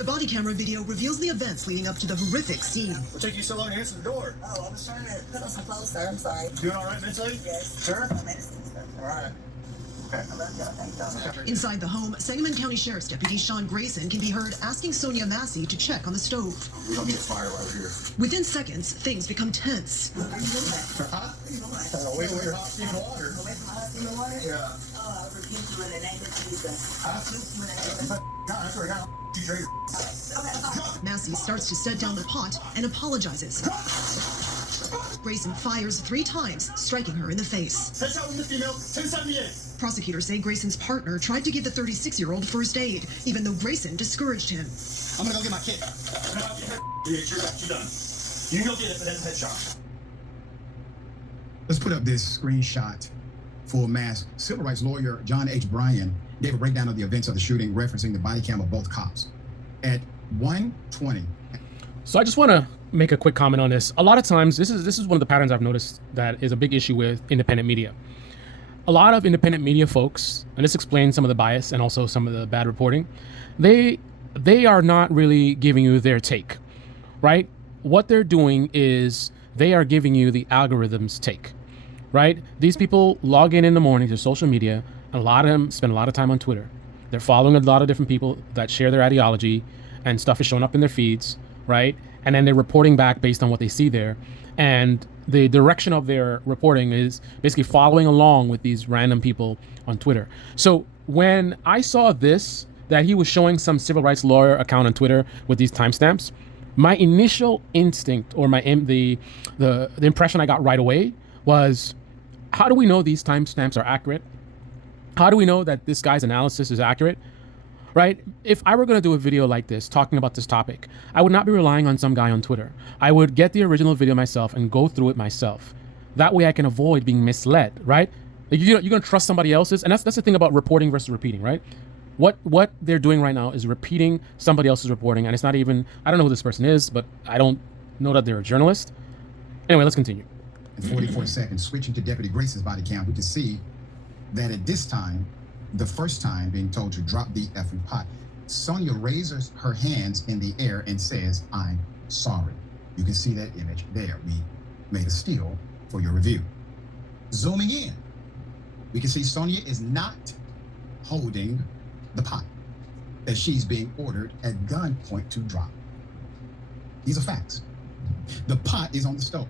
The body camera video reveals the events leading up to the horrific scene. What took you so long to answer the door? Oh, I was trying to put on some clothes, sir. I'm sorry. Doing all right mentally? Yes. Sure? My medicine, sir. All right. Okay. I love y'all. Thank y'all. Inside the home, Sangamon County Sheriff's Deputy Sean Grayson can be heard asking Sonya Massay to check on the stove. We don't need a fire over here. Within seconds, things become tense. Are you doing? Huh? What are you doing? Away from your hot steaming water. Away from my hot steaming water? Yeah. Oh, I rebuke you in the name of Jesus. Huh? Rebuke you in the name of God, that's right now. You drink. Massey starts to set down the pot and apologizes. Grayson fires 3 times, striking her in the face. Headshot with the female, 1078. Prosecutors say Grayson's partner tried to give the 36-year-old first aid, even though Grayson discouraged him. I'm gonna go get my kit. Yeah, you're done. You can go get it, but that's a headshot. Let's put up this screenshot for mass. Civil rights lawyer John H. Bryan gave a breakdown of the events of the shooting, referencing the body cam of both cops. At 1:20. So I just want to make a quick comment on this. A lot of times, this is one of the patterns I've noticed that is a big issue with independent media. A lot of independent media folks, and this explains some of the bias and also some of the bad reporting, they are not really giving you their take, right? What they're doing is they are giving you the algorithm's take, right? These people log in the morning to social media, and a lot of them spend a lot of time on Twitter. They're following a lot of different people that share their ideology, and stuff is showing up in their feeds, right? And then they're reporting back based on what they see there. And the direction of their reporting is basically following along with these random people on Twitter. So when I saw this, that he was showing some civil rights lawyer account on Twitter with these timestamps, my initial instinct, or the impression I got right away was, how do we know these timestamps are accurate? How do we know that this guy's analysis is accurate? Right? If I were going to do a video like this, talking about this topic, I would not be relying on some guy on Twitter. I would get the original video myself and go through it myself. That way I can avoid being misled, right? You're going to trust somebody else's. And that's the thing about reporting versus repeating, right? What they're doing right now is repeating somebody else's reporting. And it's not even, I don't know who this person is, but I don't know that they're a journalist. Anyway, let's continue. In 44 seconds, switching to Deputy Grace's body cam, we can see that at this time, the first time being told to drop the effing pot, Sonya raises her hands in the air and says, "I'm sorry." You can see that image there. We made a still for your review. Zooming in, we can see Sonya is not holding the pot, as she's being ordered at gunpoint to drop. These are facts. The pot is on the stove.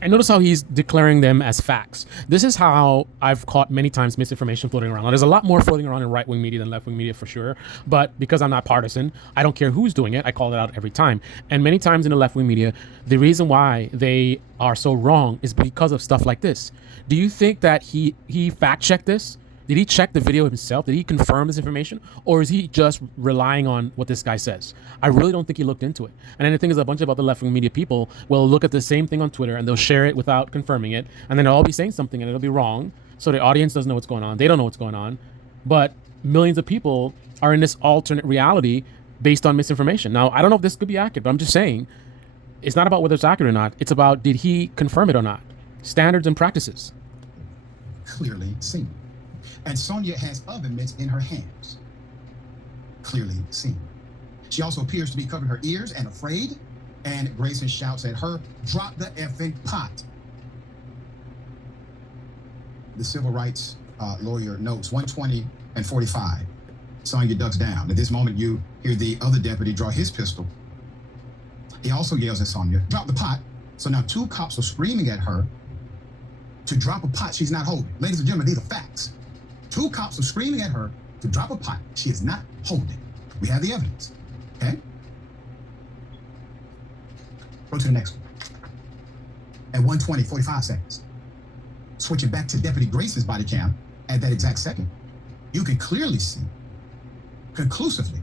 And notice how he's declaring them as facts. This is how I've caught many times misinformation floating around. Now, there's a lot more floating around in right-wing media than left-wing media for sure. But because I'm not partisan, I don't care who's doing it. I call it out every time. And many times in the left-wing media, the reason why they are so wrong is because of stuff like this. Do you think that he fact-checked this? Did he check the video himself? Did he confirm this information? Or is he just relying on what this guy says? I really don't think he looked into it. And then the thing is, a bunch of other left-wing media people will look at the same thing on Twitter and they'll share it without confirming it. And then they'll all be saying something and it'll be wrong. So the audience doesn't know what's going on. They don't know what's going on. But millions of people are in this alternate reality based on misinformation. Now, I don't know if this could be accurate, but I'm just saying it's not about whether it's accurate or not. It's about, did he confirm it or not? Standards and practices. Clearly seen. And Sonya has other mitts in her hands. Clearly seen. She also appears to be covering her ears and afraid. And Grayson shouts at her, "Drop the effing pot." The civil rights lawyer notes 1:20 and 45. Sonya ducks down. At this moment, you hear the other deputy draw his pistol. He also yells at Sonya, "Drop the pot." So now 2 cops are screaming at her to drop a pot she's not holding. Ladies and gentlemen, these are facts. 2 cops are screaming at her to drop a pot she is not holding. We have the evidence, okay? Go to the next one. At 1:20, 45 seconds. Switching back to Deputy Grace's body cam at that exact second, you can clearly see, conclusively,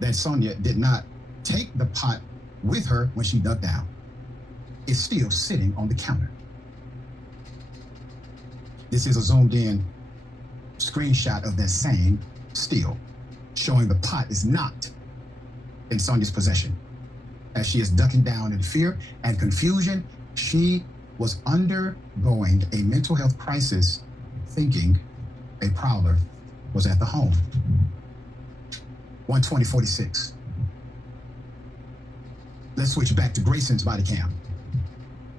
that Sonya did not take the pot with her when she ducked down. It's still sitting on the counter. This is a zoomed in screenshot of that same still, showing the pot is not in Sonya's possession. As she is ducking down in fear and confusion, she was undergoing a mental health crisis, thinking a prowler was at the home. 1:20:46. Let's switch back to Grayson's body cam,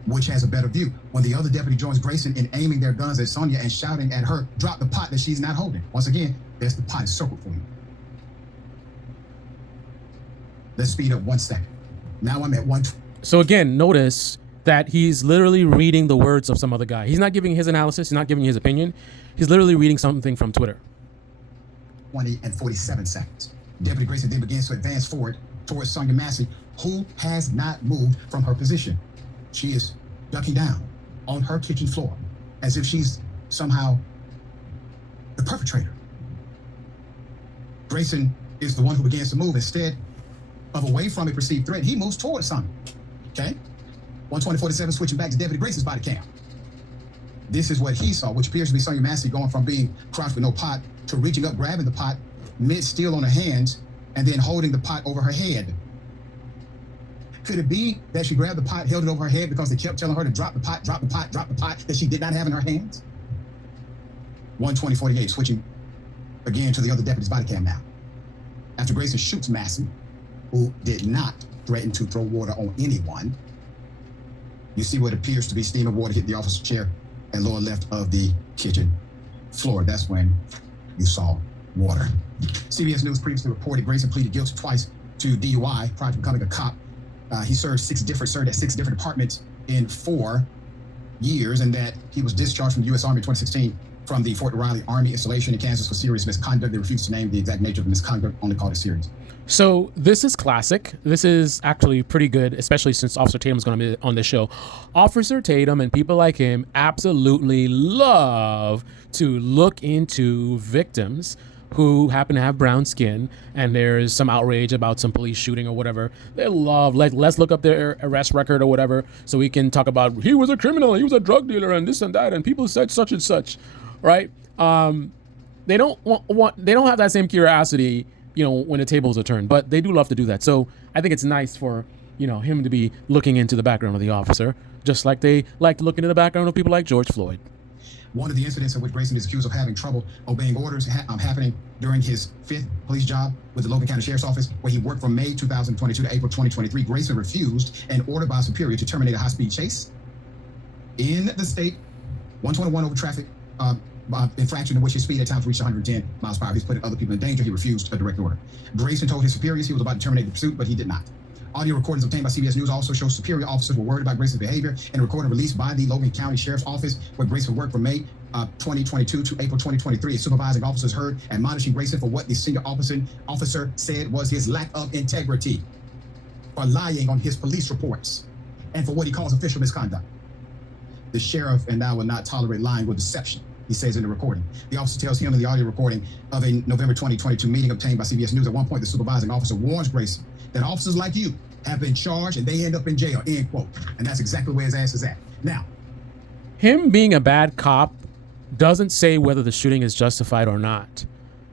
which has a better view. When the other deputy joins Grayson in aiming their guns at Sonya and shouting at her, drop the pot that she's not holding. Once again, there's the pot circled for you. Let's speed up 1 second. Now I'm at 1. So again, notice that he's literally reading the words of some other guy. He's not giving his analysis. He's not giving his opinion. He's literally reading something from Twitter. 20 and 47 seconds. Deputy Grayson then begins to advance forward towards Sonya Massay, who has not moved from her position. She is ducking down on her kitchen floor as if she's somehow the perpetrator. Grayson is the one who begins to move. Instead of away from a perceived threat, he moves towards Sonya. Okay? 120-47 switching back to Deputy Grayson's body cam. This is what he saw, which appears to be Sonya Massay going from being crouched with no pot to reaching up, grabbing the pot, mid-still on her hands, and then holding the pot over her head. Could it be that she grabbed the pot, held it over her head because they kept telling her to drop the pot, drop the pot, drop the pot that she did not have in her hands? 120-48, switching again to the other deputy's body cam now. After Grayson shoots Massay, who did not threaten to throw water on anyone, you see what appears to be steaming water hit the officer's chair at lower left of the kitchen floor. That's when you saw water. CBS News previously reported Grayson pleaded guilty twice to DUI prior to becoming a cop. He served at 6 different departments in 4 years, and that he was discharged from the U.S. Army in 2016 from the Fort Riley Army installation in Kansas for serious misconduct. They refused to name the exact nature of the misconduct, only called it serious. So this is classic. This is actually pretty good, especially since Officer Tatum is going to be on this show. Officer Tatum and people like him absolutely love to look into victims who happen to have brown skin and there's some outrage about some police shooting or whatever. They love, like, let's look up their arrest record or whatever so we can talk about he was a criminal, he was a drug dealer, and this and that, and people said such and such, right? They don't they don't have that same curiosity, you know, when the tables are turned, but they do love to do that. So I think it's nice for, you know, him to be looking into the background of the officer, just like they like to look into the background of people like George Floyd. One of the incidents in which Grayson is accused of having trouble obeying orders happening during his 5th police job with the Logan County Sheriff's Office, where he worked from May 2022 to April 2023. Grayson refused an order by a superior to terminate a high-speed chase in the state, 121 over traffic infraction in which his speed at times reached 110 miles per hour. He's putting other people in danger. He refused a direct order. Grayson told his superiors he was about to terminate the pursuit, but he did not. Audio recordings obtained by CBS News also show superior officers were worried about Grayson's behavior, and a recording released by the Logan County Sheriff's Office, where Grayson worked from May 2022 to April 2023. Supervising officers heard admonishing Grayson for what the senior officer said was his lack of integrity, for lying on his police reports, and for what he calls official misconduct. The sheriff and I will not tolerate lying or deception, he says in the recording. The officer tells him in the audio recording of a November 2022 meeting obtained by CBS News. At one point, the supervising officer warns Grayson that officers like you have been charged and they end up in jail, end quote. And that's exactly where his ass is at. Now, him being a bad cop doesn't say whether the shooting is justified or not.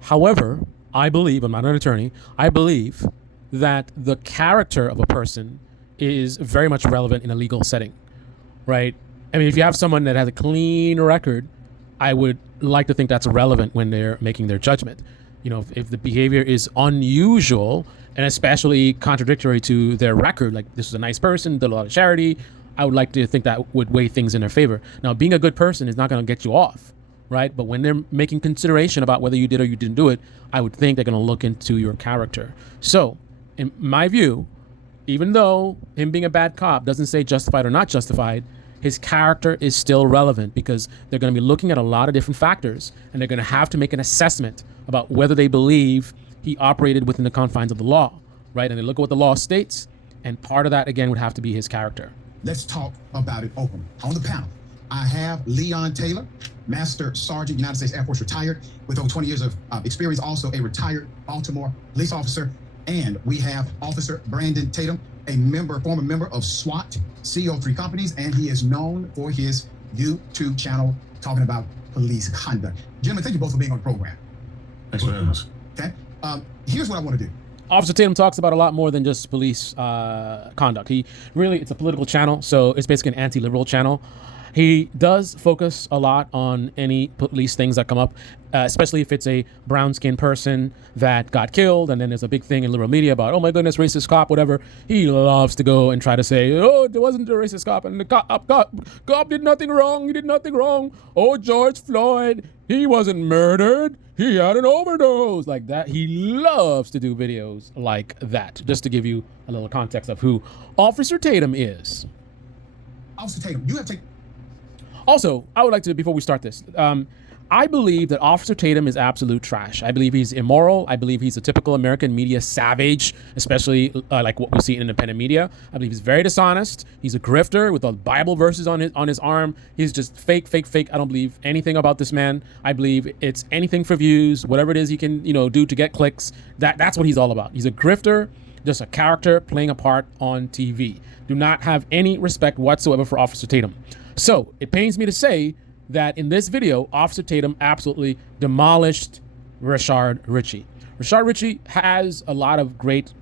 However, I believe, I'm not an attorney, I believe that the character of a person is very much relevant in a legal setting, right? I mean, if you have someone that has a clean record, I would like to think that's relevant when they're making their judgment. You know, if the behavior is unusual and especially contradictory to their record, like this was a nice person, did a lot of charity, I would like to think that would weigh things in their favor. Now, being a good person is not going to get you off, right? But when they're making consideration about whether you did or you didn't do it, I would think they're going to look into your character. So, in my view, even though him being a bad cop doesn't say justified or not justified, his character is still relevant because they're going to be looking at a lot of different factors and they're going to have to make an assessment about whether they believe he operated within the confines of the law, right? And they look at what the law states, and part of that, again, would have to be his character. Let's talk about it openly. On the panel, I have Leon Taylor, Master Sergeant, United States Air Force, retired with over 20 years of experience, also a retired Baltimore police officer. And we have Officer Brandon Tatum, a former member of SWAT, CEO of 3 companies, and he is known for his YouTube channel talking about police conduct. Gentlemen, thank you both for being on the program. Thanks for having us. Okay. Here's what I want to do. Officer Tatum talks about a lot more than just police conduct. It's a political channel, so it's basically an anti-liberal channel. He does focus a lot on any police things that come up, especially if it's a brown-skinned person that got killed, and then there's a big thing in liberal media about, oh my goodness, racist cop, whatever. He loves to go and try to say, oh, there wasn't a racist cop, and the cop did nothing wrong. He did nothing wrong. Oh, George Floyd, he wasn't murdered. He had an overdose. Like that. He loves to do videos like that, just to give you a little context of who Officer Tatum is. Officer Tatum, you have taken. Also, I would like to, before we start this, I believe that Officer Tatum is absolute trash. I believe he's immoral. I believe he's a typical American media savage, especially like what we see in independent media. I believe he's very dishonest. He's a grifter with the Bible verses on his arm. He's just fake. I don't believe anything about this man. I believe it's anything for views, whatever it is he can, do to get clicks. That's what he's all about. He's a grifter, just a character playing a part on TV. Do not have any respect whatsoever for Officer Tatum. So it pains me to say that in this video, Officer Tatum absolutely demolished Rashard Ritchie. Rashard Ritchie has a lot of great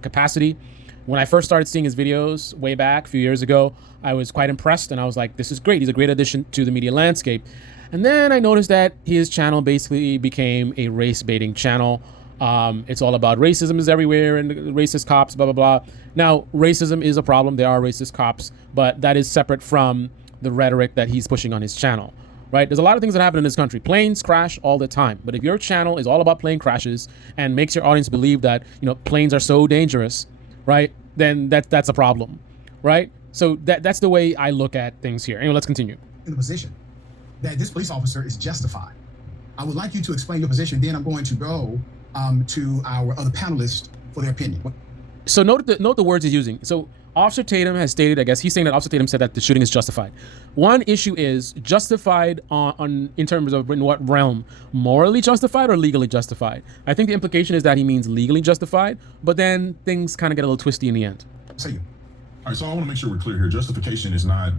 capacity. When I first started seeing his videos way back a few years ago, I was quite impressed, and I was like, this is great. He's a great addition to the media landscape. And then I noticed that his channel basically became a race baiting channel. It's all about racism is everywhere and racist cops, blah, blah, blah. Now, racism is a problem. There are racist cops, but that is separate from the rhetoric that he's pushing on his channel, right? There's a lot of things that happen in this country. Planes crash all the time. But if your channel is all about plane crashes and makes your audience believe that, planes are so dangerous, right? Then that's a problem, right? So that's the way I look at things here. Anyway, let's continue. In the position that this police officer is justified. I would like you to explain your position. Then I'm going to go to our other panelists for their opinion. So note the words he's using. So Officer Tatum has stated, I guess he's saying that Officer Tatum said that the shooting is justified. One issue is justified on in terms of in what realm, morally justified or legally justified. I think the implication is that he means legally justified, but then things kind of get a little twisty in the end. Say you. All right, so I want to make sure we're clear here. Justification is not,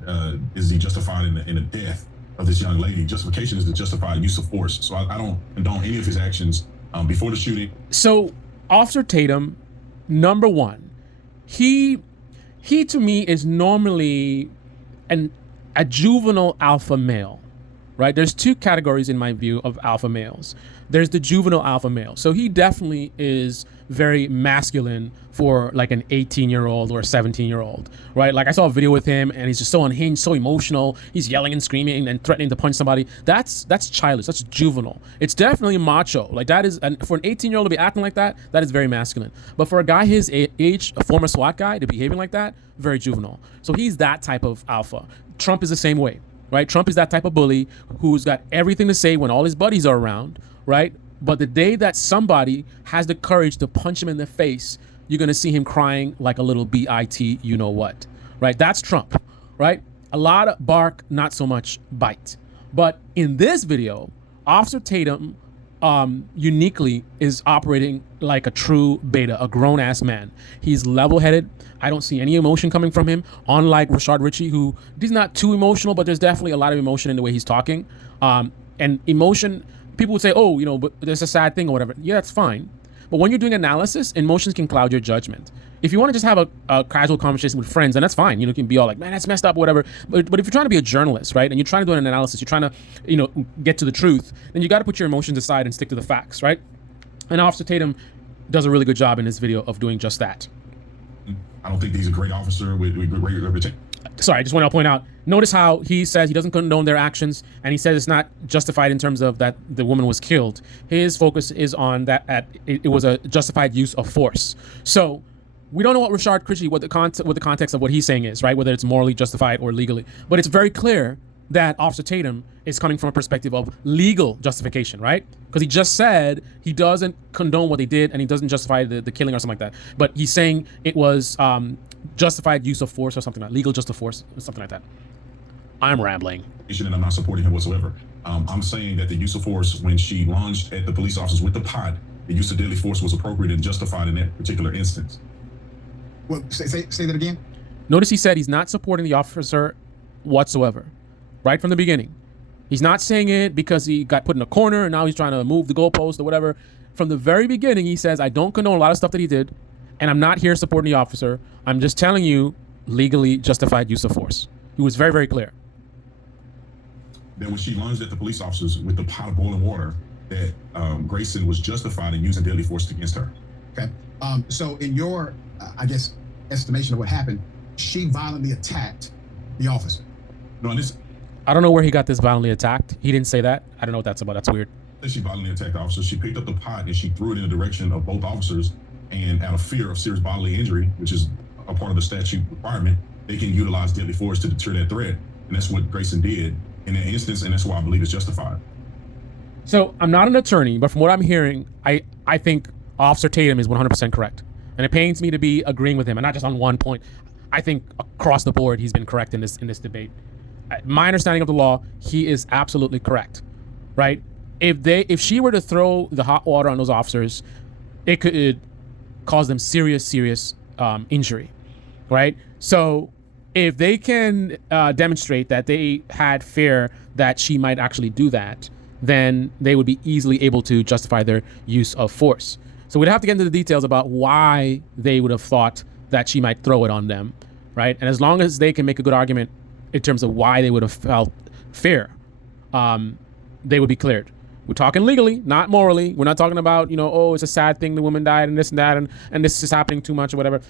is he justified in the death of this young lady? Justification is the justified use of force. So I don't condone any of his actions before the shooting. So Officer Tatum, number one, he to me is normally a juvenile alpha male, right? There's two categories in my view of alpha males. There's the juvenile alpha male. So he definitely is very masculine for like an 18-year-old or a 17-year-old, right? Like I saw a video with him and he's just so unhinged, so emotional. He's yelling and screaming and threatening to punch somebody. That's childish. That's juvenile. It's definitely macho. Like that is, and for an 18-year-old to be acting like that, that is very masculine. But for a guy his age, a former SWAT guy, to be behaving like that, very juvenile. So he's that type of alpha. Trump is the same way, right? Trump is that type of bully who's got everything to say when all his buddies are around, right? But the day that somebody has the courage to punch him in the face, you're going to see him crying like a little BIT, you know what, right? That's Trump, right? A lot of bark, not so much bite. But in this video, Officer Tatum uniquely is operating like a true beta, a grown-ass man. He's level-headed. I don't see any emotion coming from him, unlike Rashard Ritchie, who he's not too emotional, but there's definitely a lot of emotion in the way he's talking. And emotion, people would say, oh, but there's a sad thing or whatever. Yeah, that's fine. But when you're doing analysis, emotions can cloud your judgment. If you want to just have a casual conversation with friends, then that's fine. You can be all like, man, that's messed up, whatever. But if you're trying to be a journalist, right, and you're trying to do an analysis, you're trying to, get to the truth, then you got to put your emotions aside and stick to the facts, right? And Officer Tatum does a really good job in this video of doing just that. I don't think he's a great officer with great reputation. Sorry, I just want to point out, notice how he says he doesn't condone their actions, and he says it's not justified in terms of that the woman was killed. His focus is on that it was a justified use of force. So we don't know what Rashard Ritchie, what the context of what he's saying is, right? Whether it's morally justified or legally. But it's very clear that Officer Tatum is coming from a perspective of legal justification, right? Because he just said he doesn't condone what they did and he doesn't justify the killing or something like that. But he's saying it was justified use of force or something like legal just of force or something like that. I'm rambling. And I'm not supporting him whatsoever. I'm saying that the use of force when she lunged at the police officers with the pot, the use of deadly force was appropriate and justified in that particular instance. Well, say that again. Notice he said he's not supporting the officer whatsoever, right from the beginning. He's not saying it because he got put in a corner and now he's trying to move the goalpost or whatever. From the very beginning, he says, I don't condone a lot of stuff that he did, and I'm not here supporting the officer. I'm just telling you legally justified use of force. He was very, very clear. that when she lunged at the police officers with the pot of boiling water, that Grayson was justified in using deadly force against her. Okay. So in your, I guess, estimation of what happened, she violently attacked the officer. No, and this, I don't know where he got this violently attacked. He didn't say that. I don't know what that's about. That's weird. she violently attacked the officers. She picked up the pot and she threw it in the direction of both officers. And out of fear of serious bodily injury, which is a part of the statute requirement, they can utilize deadly force to deter that threat. And that's what Grayson did in that instance. And that's why I believe it's justified. So I'm not an attorney, but from what I'm hearing, I think Officer Tatum is 100% correct. And it pains me to be agreeing with him, and not just on one point. I think across the board, he's been correct in this debate. My understanding of the law, he is absolutely correct, right? If she were to throw the hot water on those officers, it could cause them serious injury, right? So if they can demonstrate that they had fear that she might actually do that, then they would be easily able to justify their use of force. So we'd have to get into the details about why they would have thought that she might throw it on them, right? And as long as they can make a good argument in terms of why they would have felt fear, they would be cleared. We're talking legally, not morally. We're not talking about, oh, it's a sad thing the woman died and this and that and this is happening too much or whatever.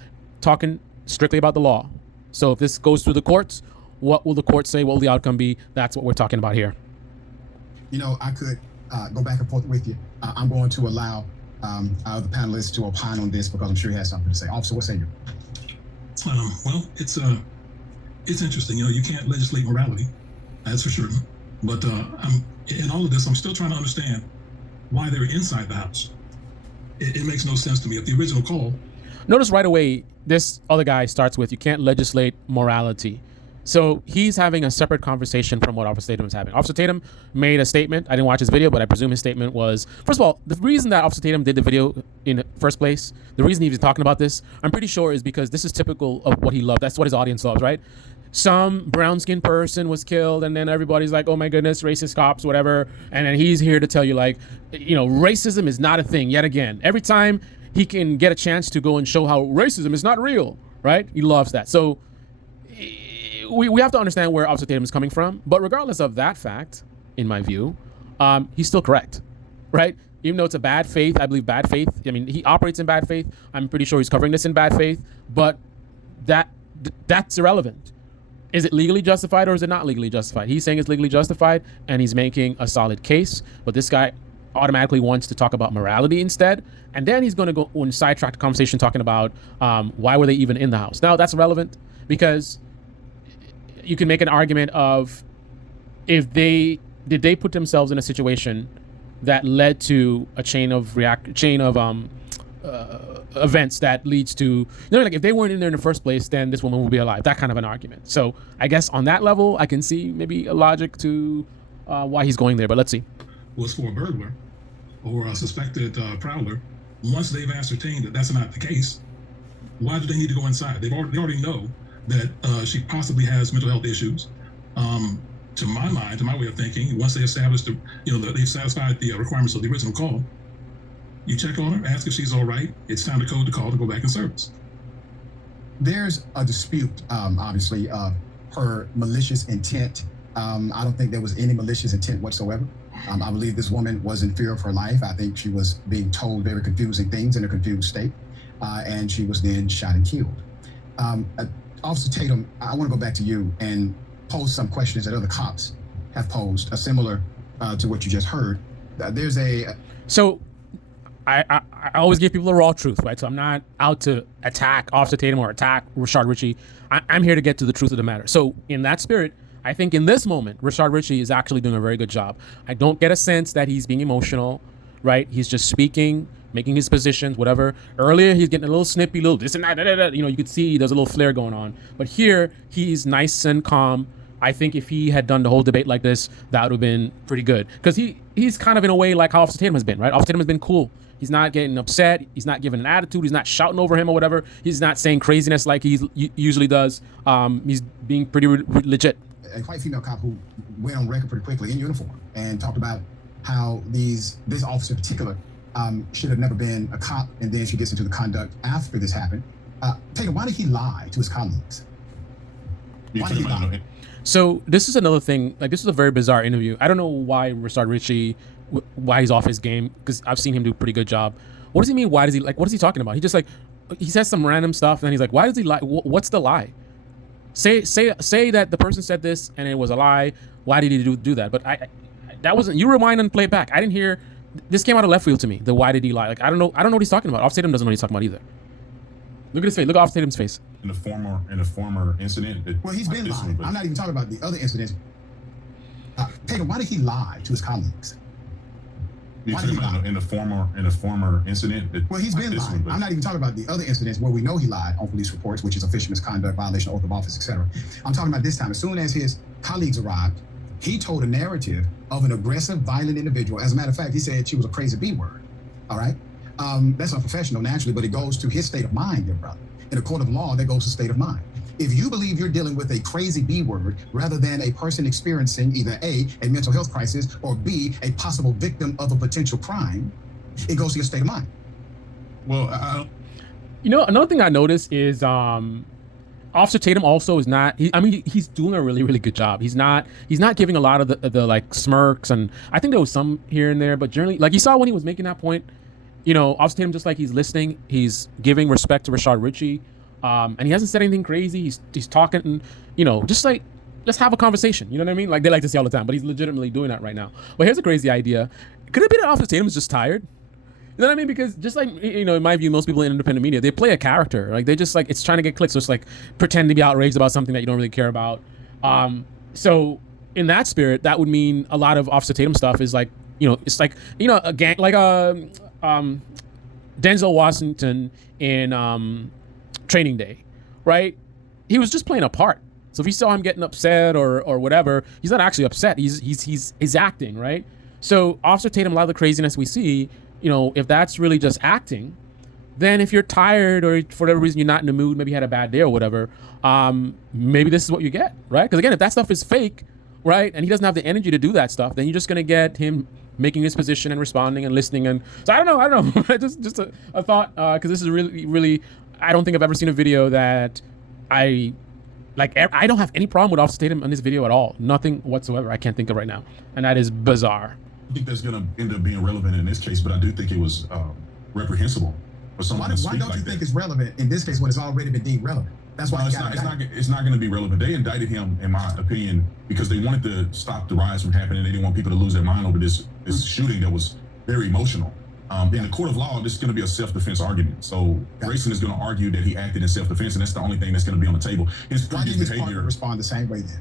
Talking strictly about the law. So if this goes through the courts, what will the court say? What will the outcome be? That's what we're talking about here. I could go back and forth with you. I'm going to allow our other panelists to opine on this because I'm sure he has something to say. Officer, what say you? Well, it's interesting. You can't legislate morality, that's for sure. But in all of this, I'm still trying to understand why they're inside the house. It makes no sense to me. If the original call... Notice right away, this other guy starts with, you can't legislate morality. So he's having a separate conversation from what Officer Tatum is having. Officer Tatum made a statement. I didn't watch his video, but I presume his statement was, first of all, the reason that Officer Tatum did the video in the first place, the reason he was talking about this, I'm pretty sure is because this is typical of what he loved. That's what his audience loves, right? Some brown-skinned person was killed, and then everybody's like, oh my goodness, racist cops, whatever. And then he's here to tell you, like, racism is not a thing yet again. Every time he can get a chance to go and show how racism is not real, right? He loves that. So we have to understand where Officer Tatum is coming from. But regardless of that fact, in my view, he's still correct, right? Even though it's a bad faith, I believe bad faith. I mean, he operates in bad faith. I'm pretty sure he's covering this in bad faith. But that's irrelevant. Is it legally justified or is it not legally justified? He's saying it's legally justified and he's making a solid case. But this guy automatically wants to talk about morality instead. And then he's going to go and sidetrack the conversation talking about why were they even in the house. Now, that's relevant because you can make an argument of did they put themselves in a situation that led to a chain of events that leads to, like if they weren't in there in the first place, then this woman would be alive. That kind of an argument. So I guess on that level, I can see maybe a logic to why he's going there. But let's see. Was for a burglar or a suspected prowler. Once they've ascertained that that's not the case, why do they need to go inside? They already know that she possibly has mental health issues. To my mind, to my way of thinking, once they established they've satisfied the requirements of the original call, you check on her, ask if she's all right. It's time to code the call to go back in service. There's a dispute, obviously, of her malicious intent. I don't think there was any malicious intent whatsoever. I believe this woman was in fear of her life. I think she was being told very confusing things in a confused state, and she was then shot and killed. Officer Tatum, I want to go back to you and pose some questions that other cops have posed, similar to what you just heard. So I always give people the raw truth, right? So I'm not out to attack Officer Tatum or attack Rashard Ritchie. I'm here to get to the truth of the matter. So in that spirit, I think in this moment, Rashard Ritchie is actually doing a very good job. I don't get a sense that he's being emotional, right? He's just speaking, making his positions, whatever. Earlier, he's getting a little snippy, little this and that, you could see there's a little flare going on. But here, he's nice and calm. I think if he had done the whole debate like this, that would have been pretty good. Because he's kind of in a way like how Officer Tatum has been, right? Officer Tatum has been cool. He's not getting upset. He's not giving an attitude. He's not shouting over him or whatever. He's not saying craziness like he usually does. He's being pretty legit. A white female cop who went on record pretty quickly in uniform and talked about how this officer in particular should have never been a cop, and then she gets into the conduct after this happened. Tatum, why did he lie to his colleagues? Why did he lie? So this is another thing. Like, this is a very bizarre interview. I don't know why Rashad Ritchie, why he's off his game, because I've seen him do a pretty good job. What does he mean? Why does he like? What is he talking about? He just like, he says some random stuff, and then he's like, why does he lie? What's the lie? Say that the person said this and it was a lie. Why did he do that? But that wasn't. You rewind and play it back. I didn't hear. This came out of left field to me. The why did he lie? Like, I don't know what he's talking about. Off Tatum doesn't know what he's talking about either. Look at his face. Look at Off Tatum's face. In the former incident. Well, he's been lying. I'm not even talking about the other incidents. Tatum, why did he lie to his colleagues? Why did he lie? In the former incident. Well, he's been lying. I'm not even talking about the other incidents where we know he lied on police reports, which is official misconduct, violation of oath of office, etc. I'm talking about this time. As soon as his colleagues arrived, he told a narrative of an aggressive, violent individual. As a matter of fact, he said she was a crazy B word. All right? That's unprofessional, naturally, but it goes to his state of mind, dear brother. In a court of law, that goes to state of mind. If you believe you're dealing with a crazy B word rather than a person experiencing either A, a mental health crisis, or B, a possible victim of a potential crime, it goes to your state of mind. Well, you know, another thing I noticed is Officer Tatum also is not. He's doing a really, really good job. He's not giving a lot of the like smirks, and I think there was some here and there, but generally, like you saw when he was making that point, you know, Officer Tatum just like he's listening, he's giving respect to Rashad Ritchie. And he hasn't said anything crazy. He's talking, you know, just like, let's have a conversation. You know what I mean? Like they like to say all the time, but he's legitimately doing that right now. But here's a crazy idea. Could it be that Officer Tatum is just tired? You know what I mean? Because just like, you know, in my view, most people in independent media, they play a character. Like they just like, it's trying to get clicks. So it's like pretend to be outraged about something that you don't really care about. So in that spirit, that would mean a lot of Officer Tatum stuff is like, you know, it's like, you know, a gang, like Denzel Washington in Training Day, right? He was just playing a part. So if you saw him getting upset or whatever, he's not actually upset. He's acting, right? So Officer Tatum, a lot of the craziness we see, you know, if that's really just acting, then if you're tired or for whatever reason you're not in the mood, maybe you had a bad day or whatever, maybe this is what you get, right? Because again, if that stuff is fake, right, and he doesn't have the energy to do that stuff, then you're just gonna get him making his position and responding and listening. And so I don't know. just a thought, because this is really, really, I don't think I've ever seen a video that I don't have any problem with Officer Tatum in this video at all. Nothing whatsoever. I can't think of right now. And that is bizarre. I think that's going to end up being relevant in this case, but I do think it was reprehensible for someone to speak like that. Why don't you think it's relevant in this case when it's already been deemed relevant? That's why it's not going to be relevant. They indicted him, in my opinion, because they wanted to stop the riots from happening. They didn't want people to lose their mind over this shooting that was very emotional. In the court of law, this is going to be a self-defense argument. So Grayson is going to argue that he acted in self-defense, and that's the only thing that's going to be on the table. Why did his partner respond the same way then?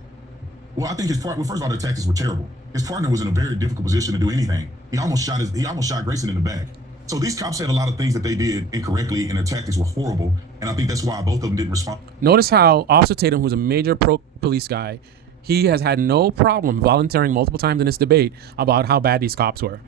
Well, I think his partner. Well, first of all, the tactics were terrible. His partner was in a very difficult position to do anything. He almost shot Grayson in the back. So these cops had a lot of things that they did incorrectly, and their tactics were horrible. And I think that's why both of them didn't respond. Notice how Officer Tatum, who's a major pro-police guy, he has had no problem volunteering multiple times in this debate about how bad these cops were.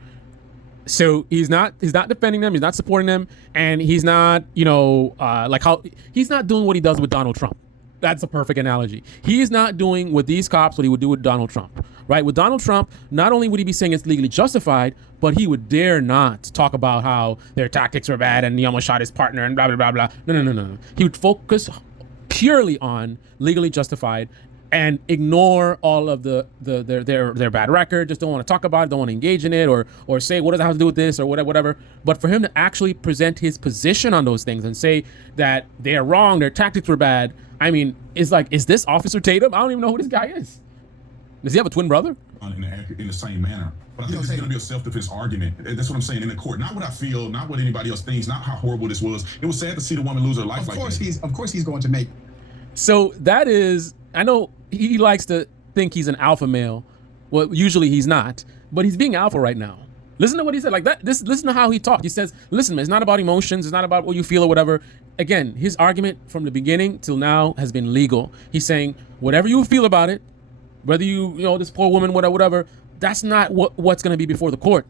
So he's not defending them, he's not supporting them, and he's not, you know, like how he's not doing what he does with Donald Trump. That's a perfect analogy. He is not doing with these cops what he would do with Donald Trump, right? With Donald Trump, not only would he be saying it's legally justified, but he would dare not talk about how their tactics were bad and he almost shot his partner and blah, blah, blah, blah. No. He would focus purely on legally justified and ignore all of their bad record, just don't want to talk about it, don't want to engage in it, or say, what does that have to do with this, or whatever. But for him to actually present his position on those things and say that they're wrong, their tactics were bad, I mean, it's like, is this Officer Tatum? I don't even know who this guy is. Does he have a twin brother? In the same manner. But I think it's going to be a self-defense argument. That's what I'm saying in the court. Not what I feel, not what anybody else thinks, not how horrible this was. It was sad to see the woman lose her life like that. Of course he's going to make. So that is, I know he likes to think he's an alpha male. Well, usually he's not, but he's being alpha right now. Listen to what he said, like that. Listen to how he talked. He says, listen, man, it's not about emotions. It's not about what you feel or whatever. Again, his argument from the beginning till now has been legal. He's saying, whatever you feel about it, whether you know, this poor woman, whatever, that's not what's going to be before the court.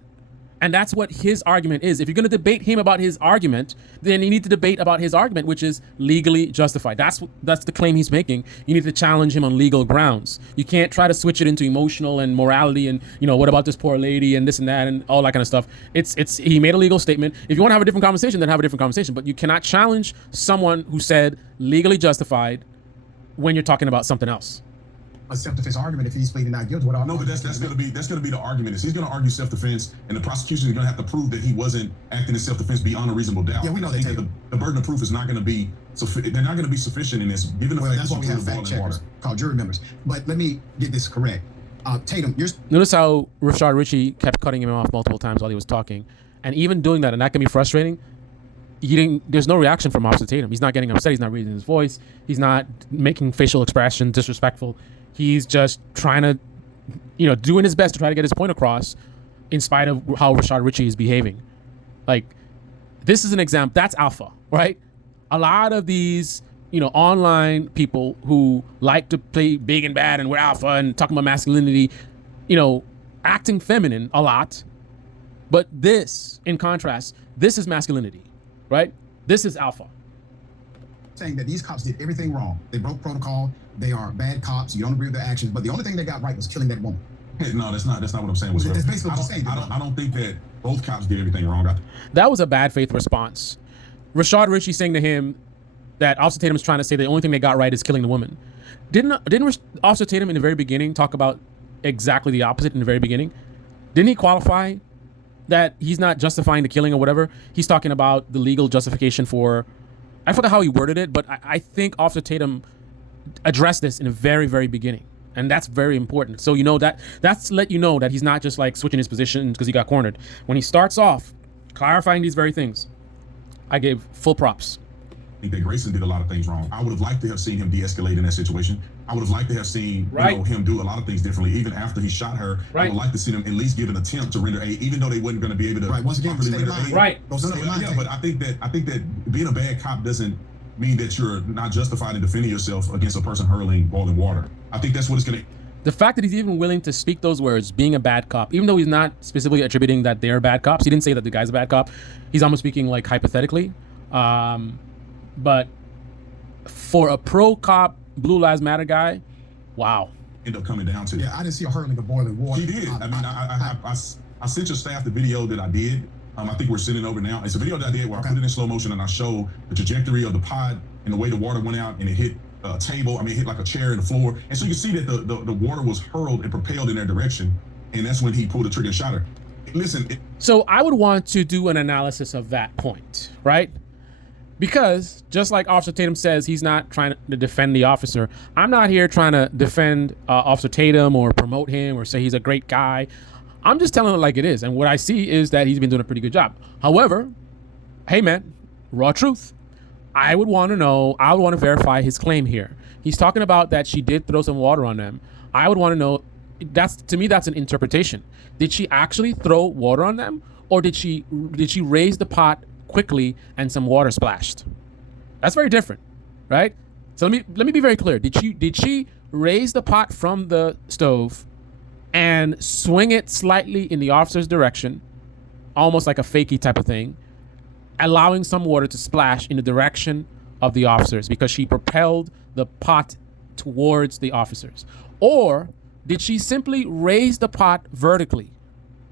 And that's what his argument is. If you're going to debate him about his argument, then you need to debate about his argument, which is legally justified. That's the claim he's making. You need to challenge him on legal grounds. You can't try to switch it into emotional and morality and, you know, what about this poor lady and this and that and all that kind of stuff. He made a legal statement. If you want to have a different conversation, then have a different conversation. But you cannot challenge someone who said legally justified when you're talking about something else. a self-defense argument if he's pleading not guilty. What No, but that's gonna be the argument. Is he's gonna argue self-defense, and the prosecution is gonna have to prove that he wasn't acting in self-defense beyond a reasonable doubt. Yeah, we know I think that. that the burden of proof is not gonna be they're not gonna be sufficient in this, given the Well, fact that's that why we she have threw the ball fact in water. checkers called jury members. But let me get this correct. Tatum, you're Notice how Rashad Ritchie kept cutting him off multiple times while he was talking, and even doing that, and that can be frustrating. There's no reaction from Officer Tatum. He's not getting upset. He's not raising his voice. He's not making facial expressions disrespectful. He's just trying to, doing his best to try to get his point across, in spite of how Rashad Ritchie is behaving. Like, this is an example. That's alpha, right? A lot of these, online people who like to play big and bad and we're alpha and talking about masculinity, acting feminine a lot. But this, in contrast, this is masculinity, right? This is alpha. saying that these cops did everything wrong. They broke protocol. They are bad cops. You don't agree with their actions. But the only thing they got right was killing that woman. No, that's not what I'm saying. That's basically what you're saying. I don't think that both cops did everything wrong. That was a bad faith response. Rashad Ritchie saying to him that Officer Tatum is trying to say the only thing they got right is killing the woman. Didn't Officer Tatum in the very beginning talk about exactly the opposite in the very beginning? Didn't he qualify that he's not justifying the killing or whatever? He's talking about the legal justification for, I forgot how he worded it, but I think Officer Tatum addressed this in the very, very beginning. And that's very important. So that's let you know that he's not just like switching his position because he got cornered. When he starts off clarifying these very things, I gave full props. I think that Grayson did a lot of things wrong. I would have liked to have seen him de-escalate in that situation. I would have liked to have seen him do a lot of things differently. Even after he shot her, I would like to see him at least give an attempt to render aid, even though they wasn't going to be able to once again, properly stay render alive. aid. Right. Yeah, but I think that being a bad cop doesn't mean that you're not justified in defending yourself against a person hurling boiling water. I think that's what it's going to. The fact that he's even willing to speak those words, being a bad cop, even though he's not specifically attributing that they're bad cops, he didn't say that the guy's a bad cop. He's almost speaking like hypothetically. But for a pro cop, Blue Lives Matter guy, wow. End up coming down to. Yeah, I didn't see her hurling the boiling water. He did. I sent your staff the video that I did. I think we're sending over now. It's a video that I did where I put it in slow motion and I show the trajectory of the pod and the way the water went out and it hit a table. It hit like a chair in the floor. And so you can see that the water was hurled and propelled in their direction. And that's when he pulled the trigger and shot her. Listen. So I would want to do an analysis of that point, right? Because just like Officer Tatum says, he's not trying to defend the officer. I'm not here trying to defend Officer Tatum or promote him or say he's a great guy. I'm just telling it like it is. And what I see is that he's been doing a pretty good job. However, hey man, raw truth. I would want to verify his claim here. He's talking about that she did throw some water on them. I would want to know, to me, that's an interpretation. Did she actually throw water on them? Or did she raise the pot quickly and some water splashed? That's very different, right? So let me be very clear. Did she raise the pot from the stove and swing it slightly in the officer's direction, almost like a fakie type of thing, allowing some water to splash in the direction of the officers because she propelled the pot towards the officers? Or did she simply raise the pot vertically,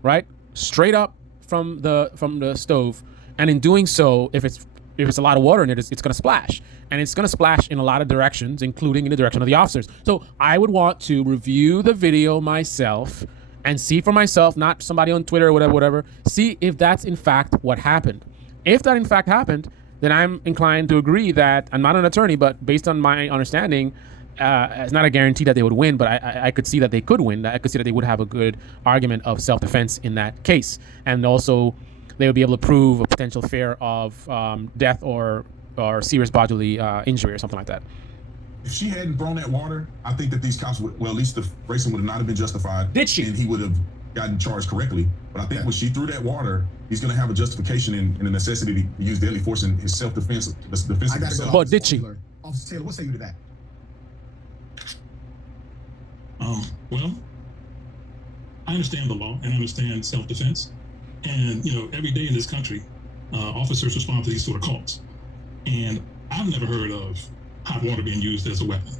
right, straight up from the stove? And in doing so, if it's a lot of water in it, it's going to splash. And it's going to splash in a lot of directions, including in the direction of the officers. So I would want to review the video myself and see for myself, not somebody on Twitter or whatever, see if that's in fact what happened. If that in fact happened, then I'm inclined to agree that, I'm not an attorney, but based on my understanding, it's not a guarantee that they would win, but I could see that they could win. I could see that they would have a good argument of self-defense in that case. And also, they would be able to prove a potential fear of death or serious bodily injury or something like that. If she hadn't thrown that water, I think that these cops would, well, at least the Grayson would not have been justified. Did she? And he would have gotten charged correctly. But I think when she threw that water, he's going to have a justification in the necessity to use deadly force in his self-defense, the defense of himself. But did she? Officer Taylor, what say you to that? Well, I understand the law and I understand self-defense. And, every day in this country, officers respond to these sort of calls. And I've never heard of hot water being used as a weapon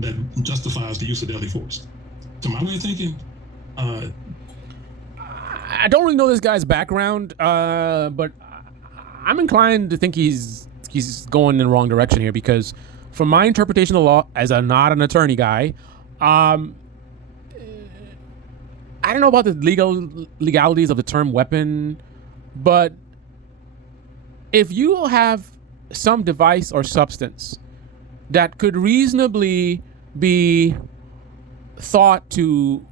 that justifies the use of deadly force. To my way of thinking, I don't really know this guy's background, but I'm inclined to think he's going in the wrong direction here because from my interpretation of the law, as not an attorney guy, Um, I don't know about the legalities of the term weapon, but if you have some device or substance that could reasonably be thought to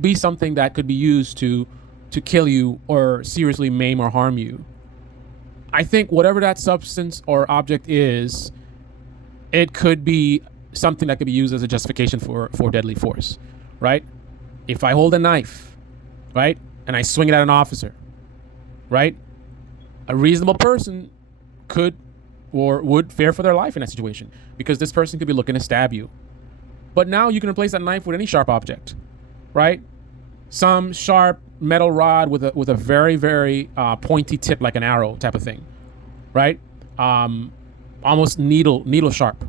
be something that could be used to kill you or seriously maim or harm you, I think whatever that substance or object is, it could be something that could be used as a justification for deadly force, right? If I hold a knife, right, and I swing it at an officer, right, a reasonable person could or would fear for their life in that situation because this person could be looking to stab you. But now you can replace that knife with any sharp object, right? Some sharp metal rod with a very, very pointy tip, like an arrow type of thing, right? Almost needle sharp.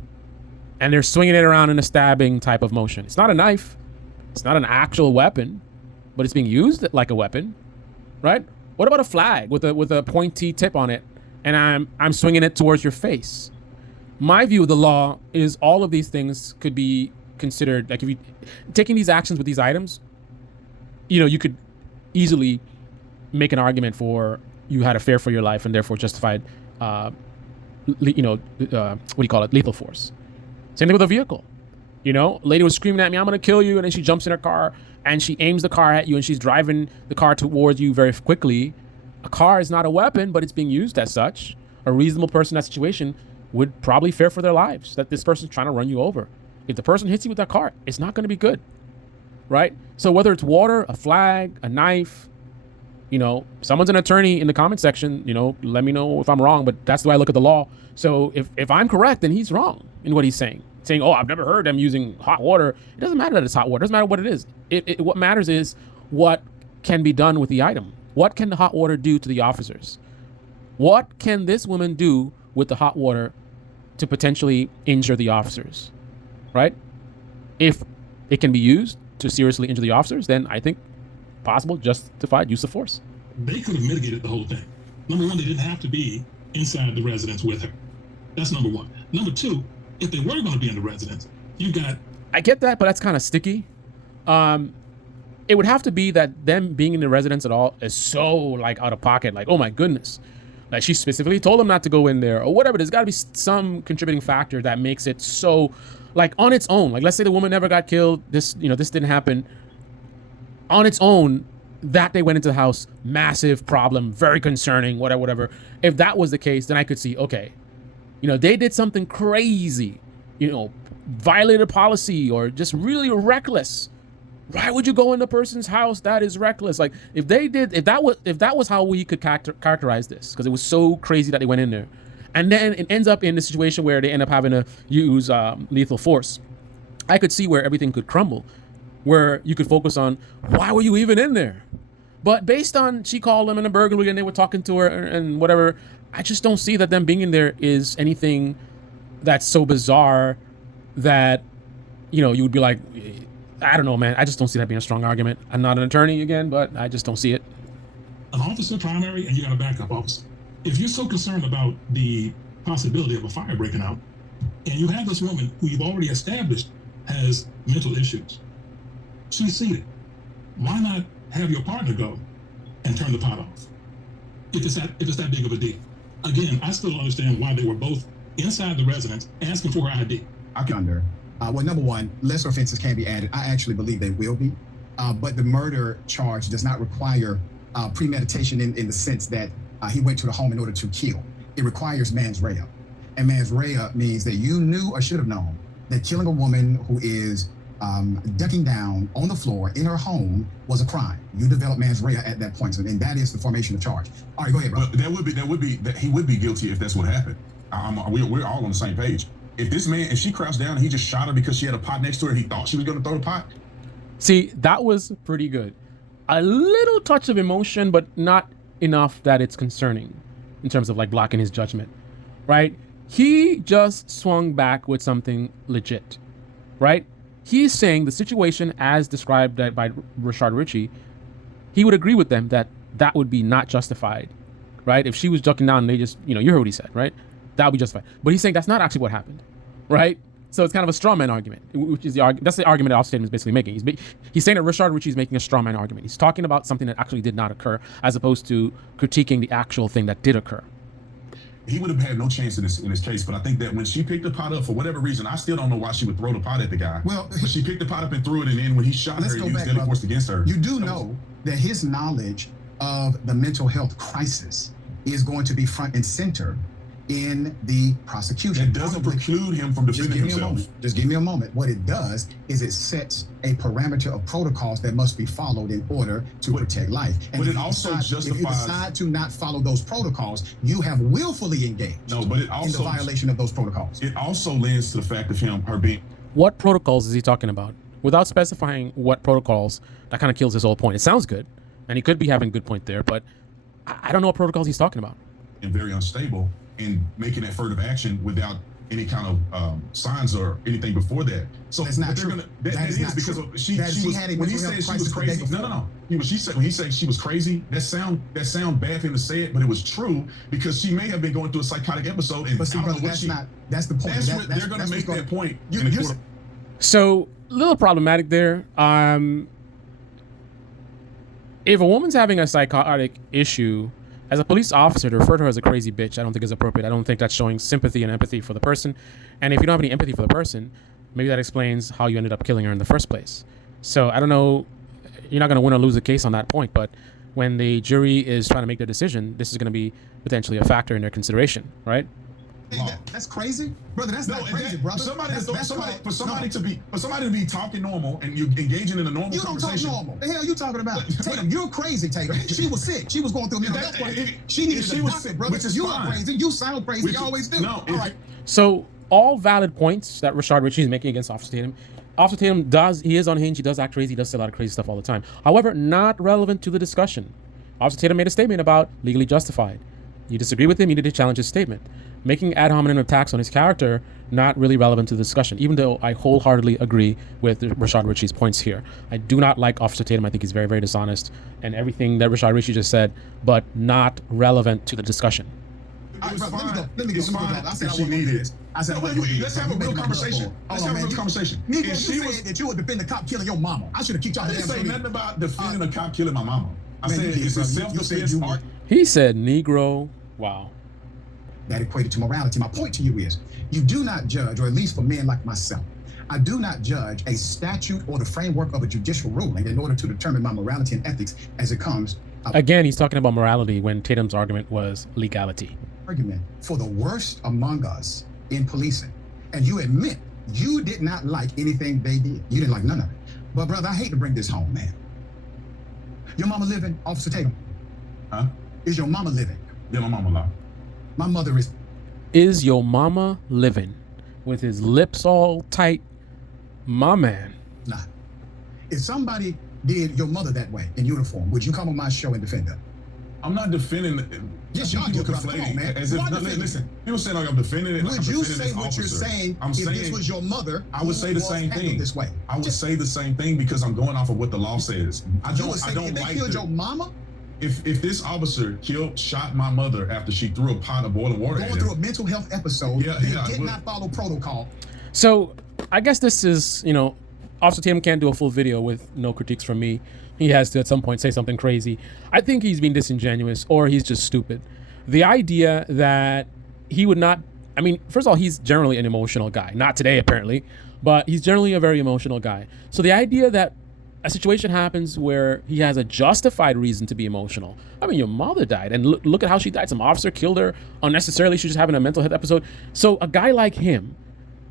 And they're swinging it around in a stabbing type of motion. It's not a knife. It's not an actual weapon, but it's being used like a weapon, right? What about a flag with a pointy tip on it, and I'm swinging it towards your face? My view of the law is all of these things could be considered, like if you taking these actions with these items, you could easily make an argument for you had a fear for your life and therefore justified, lethal force. Same thing with a vehicle. Lady was screaming at me, "I'm going to kill you," and then she jumps in her car and she aims the car at you and she's driving the car towards you very quickly. A car is not a weapon, but it's being used as such. A reasonable person in that situation would probably fear for their lives that this person's trying to run you over. If the person hits you with that car, it's not going to be good, right? So whether it's water, a flag, a knife, someone's an attorney in the comment section, let me know if I'm wrong, but that's the way I look at the law. So if I'm correct, then he's wrong in what he's saying, oh, I've never heard them using hot water. It doesn't matter that it's hot water. It doesn't matter what it is. What matters is what can be done with the item. What can the hot water do to the officers? What can this woman do with the hot water to potentially injure the officers, right? If it can be used to seriously injure the officers, then I think possible justified use of force. They could have mitigated the whole thing. Number one, they didn't have to be inside the residence with her. That's number one. Number two, if they were going to be in the residence, I get that, but that's kind of sticky. It would have to be that them being in the residence at all is so out of pocket, oh my goodness. She specifically told them not to go in there or whatever. There's got to be some contributing factor that makes it so on its own. Let's say the woman never got killed. This didn't happen on its own, that they went into the house, massive problem, very concerning, whatever. If that was the case, then I could see, okay, they did something crazy, violated policy or just really reckless. Why would you go in the person's house? That is reckless. If that was how we could characterize this, because it was so crazy that they went in there, and then it ends up in the situation where they end up having to use lethal force, I could see where everything could crumble, where you could focus on why were you even in there. But based on she called them in a burglary and they were talking to her and whatever, I just don't see that them being in there is anything that's so bizarre that you would be like, I don't know, man. I just don't see that being a strong argument. I'm not an attorney again, but I just don't see it. An officer primary, and you got a backup officer. If you're so concerned about the possibility of a fire breaking out, and you have this woman who you've already established has mental issues, she's seated. Why not have your partner go and turn the pot off? If it's that big of a deal. Again, I still don't understand why they were both inside the residence asking for her ID. I can under. Well, number one, lesser offenses can be added. I actually believe they will be. But the murder charge does not require premeditation in the sense that he went to the home in order to kill. It requires mens rea. And mens rea means that you knew or should have known that killing a woman who is ducking down on the floor in her home was a crime. You develop mens rea at that point, and that is the formation of charge. All right, go ahead, bro. But he would be guilty if that's what happened. We're all on the same page. If she crouched down and he just shot her because she had a pot next to her, he thought she was going to throw the pot. See, that was pretty good. A little touch of emotion, but not enough that it's concerning in terms of blocking his judgment, right? He just swung back with something legit, right? He's saying the situation as described by Rashard Ritchie, he would agree with them that would be not justified, right? If she was ducking down and they just, you heard what he said, right? That would be justified. But he's saying that's not actually what happened, right? So it's kind of a straw man argument, which is that's the argument that Officer Tatum is basically making. He's saying that Rashard Ritchie is making a straw man argument. He's talking about something that actually did not occur, as opposed to critiquing the actual thing that did occur. He would have had no chance in this case, but I think that when she picked the pot up, for whatever reason, I still don't know why she would throw the pot at the guy. Well, but she picked the pot up and threw it, and then when he shot her, he used deadly force against her. You do know that his knowledge of the mental health crisis is going to be front and center in the prosecution. That doesn't preclude him from defending himself. Just give me a moment. What it does is it sets a parameter of protocols that must be followed in order to protect life. And but it also justifies. If you decide to not follow those protocols, you have willfully engaged but it also, in the violation of those protocols. It also lends to the fact of her being. What protocols is he talking about? Without specifying what protocols, that kind of kills his whole point. It sounds good, and he could be having a good point there, but I don't know what protocols he's talking about. And very unstable in making that furtive action without any kind of signs or anything before that. So that's not true. That is not because she was, when he said she was crazy. No. When he said she was crazy, that sound bad for him to say it, but it was true because she may have been going through a psychotic episode. And but see, brother, that's the point. They're going to make that point. So a little problematic there. If a woman's having a psychotic issue, as a police officer, to refer to her as a crazy bitch, I don't think is appropriate. I don't think that's showing sympathy and empathy for the person. And if you don't have any empathy for the person, maybe that explains how you ended up killing her in the first place. So I don't know. You're not going to win or lose a case on that point. But when the jury is trying to make their decision, this is going to be potentially a factor in their consideration, right? That's crazy, brother. That's not crazy, brother. For somebody to be talking normal and you engaging in a normal conversation. You don't talk normal. The hell you talking about? Tatum, you're crazy, Tatum. She was sick. She was going through a mental health crisis. She needed a doctor, brother. You are crazy. You sound crazy. You always do. No, all right. So all valid points that Rashard Ritchie is making against Officer Tatum. Officer Tatum he is unhinged. He does act crazy. He does say a lot of crazy stuff all the time. However, not relevant to the discussion. Officer Tatum made a statement about legally justified. You disagree with him, you need to challenge his statement. Making ad hominem attacks on his character, not really relevant to the discussion, even though I wholeheartedly agree with Rashard Ritchie's points here. I do not like Officer Tatum. I think he's very, very dishonest and everything that Rashard Ritchie just said, but not relevant to the discussion. Let me go. I said she needed. I said, let's have a real conversation. Let's have a real conversation. Negro, you said that you would defend the cop killing your mama. I should have kicked you out. I didn't say nothing about defending a cop killing my mama. I said it's a self-defense art. He said Negro. Wow. That equated to morality. My point to you is, you do not judge, or at least for men like myself, I do not judge a statute or the framework of a judicial ruling in order to determine my morality and ethics as it comes. Again, he's talking about morality when Tatum's argument was legality. Argument for the worst among us in policing. And you admit you did not like anything they did. You didn't like none of it. But brother, I hate to bring this home, man. Your mama living, Officer Tatum? Huh? Is your mama living? Yeah, my mama alive. My mother is. Is your mama living? With his lips all tight, my man. Nah. If somebody did your mother that way in uniform, would you come on my show and defend her? I'm not defending. Yes, you are. Conflating, man. As if, listen, people saying like I'm defending it. Would you say what you're saying? If this was your mother, I would say the same thing. This way, I would say the same thing because I'm going off of what the law says. I don't if they like killed your mama. If this officer shot my mother after she threw a pot of boiling water at him, going through a mental health episode, did not follow protocol. So I guess this is, Officer Tatum can't do a full video with no critiques from me. He has to at some point say something crazy. I think he's being disingenuous or he's just stupid. The idea that he would not, first of all, he's generally an emotional guy. Not today, apparently, but he's generally a very emotional guy. So the idea that a situation happens where he has a justified reason to be emotional. Your mother died, and look at how she died. Some officer killed her unnecessarily. She's just having a mental health episode. So a guy like him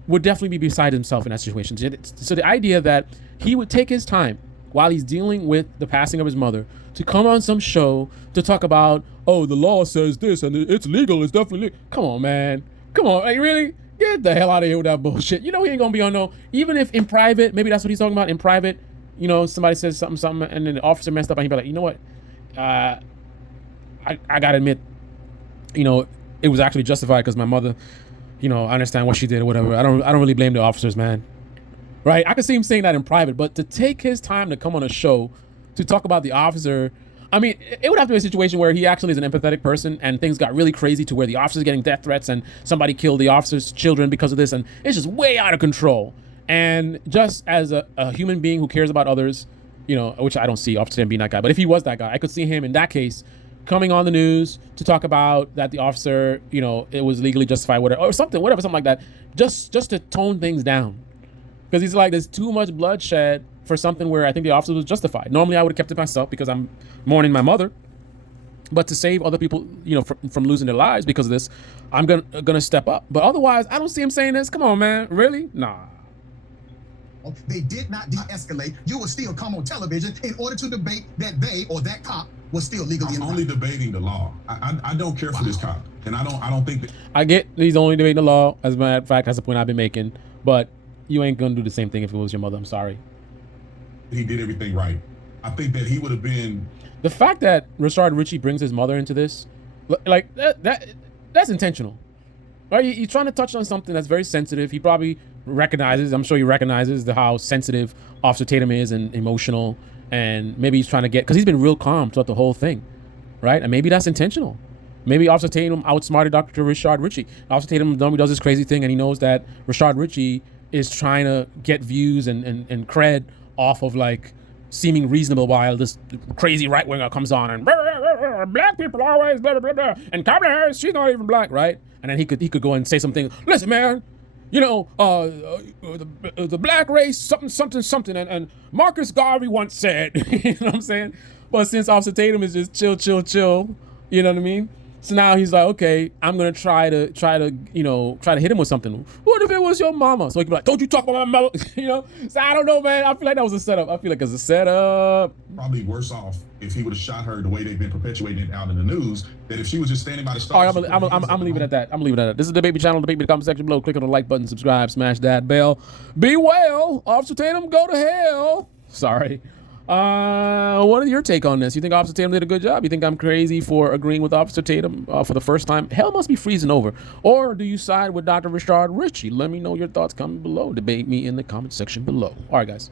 would definitely be beside himself in that situation. So the idea that he would take his time while he's dealing with the passing of his mother to come on some show to talk about, oh, the law says this and it's legal, it's definitely legal. Come on, man. Come on, like, really? Get the hell out of here with that bullshit. He ain't gonna be on no, even if in private, maybe that's what he's talking about, in private, somebody says something, and then the officer messed up, and he'd be like, you know what? I gotta admit, it was actually justified because my mother, I understand what she did or whatever. I don't really blame the officers, man. Right? I could see him saying that in private, but to take his time to come on a show to talk about the officer, I mean, it would have to be a situation where he actually is an empathetic person and things got really crazy to where the officer's getting death threats and somebody killed the officer's children because of this, and it's just way out of control. And just as a human being who cares about others, you know, which I don't see Officer Tatum being that guy, but if he was that guy, I could see him in that case coming on the news to talk about that the officer, you know, it was legally justified, whatever, or something like that, just to tone things down. Because he's like, there's too much bloodshed for something where I think the officer was justified. Normally I would have kept it myself because I'm mourning my mother, but to save other people, you know, from losing their lives because of this, I'm gonna step up. But otherwise, I don't see him saying this. Come on, man, really? Nah. They did not de-escalate. You will still come on television in order to debate that they or that cop was still legally I'm in only debating the law. I don't care for this cop, and I don't think that I get he's only debating the law. As a matter of fact, that's the point I've been making. But you ain't gonna do the same thing if it was your mother. I'm sorry. he did everything right. I think that he would have been. The fact that Rashard Ritchie brings his mother into this, like that's intentional. Right? He's trying to touch on something that's very sensitive. He probably recognizes, I'm sure he recognizes how sensitive Officer Tatum is and emotional, and maybe he's trying to get, because he's been real calm throughout the whole thing, right? And maybe that's intentional. Maybe Officer Tatum outsmarted Dr. Rashard Ritchie. Officer Tatum normally does this crazy thing, and he knows that Rashard Ritchie is trying to get views and cred off of like seeming reasonable while this crazy right winger comes on and black people always blah, blah, blah, blah. And Kamala Harris, she's not even black, right? And then he could go and say something. Listen, man, you know, the black race, something, and Marcus Garvey once said, you know what I'm saying? But since Officer Tatum is just chill, you know what I mean? So now he's like, okay, I'm gonna try to hit him with something. What if it was your mama? So he can be like, don't you talk about my mother, you know? So I don't know, man. I feel like that was a setup. I feel like it's a setup. Probably worse off if he would have shot her the way they've been perpetuating it out in the news, that if she was just standing by the All stars. right, I'm gonna leave it at that. I'm leaving it at that. This is the Debate Me channel. Debate Me in the comment section below. Click on the like button, subscribe, smash that bell. Be well. Officer Tatum, go to hell. Sorry. What is your take on this? You think Officer Tatum did a good job? You think I'm crazy for agreeing with Officer Tatum for the first time? Hell must be freezing over. Or do you side with Dr. Rashard Ritchie? Let me know your thoughts. Comment below. Debate me in the comment section below. All right, guys.